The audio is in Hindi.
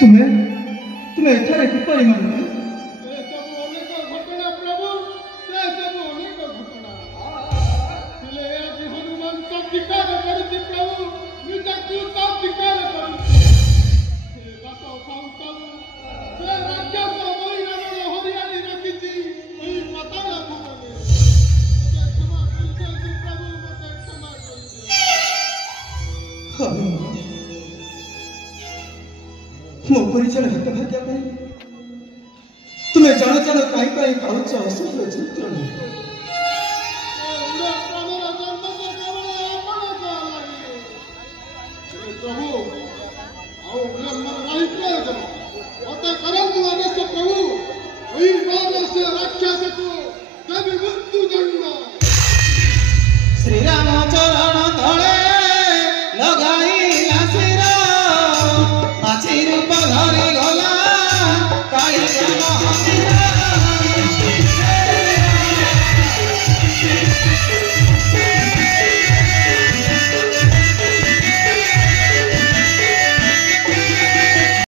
तुम्हें तुम्हें एठारे किपरि मानिले मो परिचय हतभाग्या तुम्हें जान जान कहीं पाच असुर चित्रण श्रीराम चरण तले लगाई आशीर आशी रूप धरी गला काली